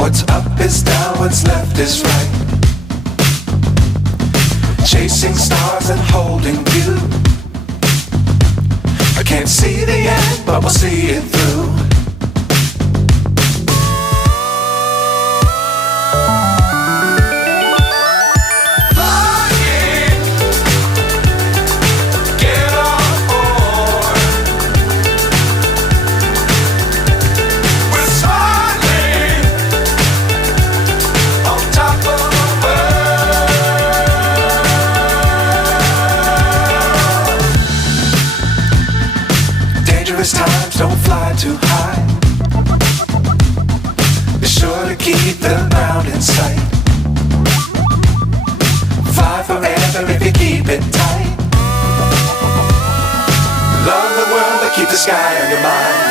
What's up is down, what's left is right. Chasing stars and holding you. I can't see the end, but we'll see it through. Times don't fly too high. Be sure to keep the ground in sight. Fly forever if you keep it tight. Love the world but keep the sky on your mind.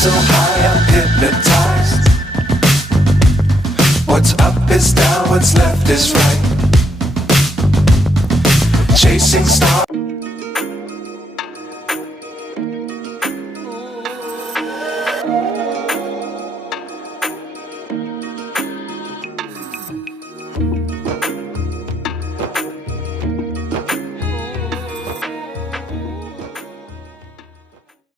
So high I'm hypnotized. What's up is down, what's left is right. Chasing stars.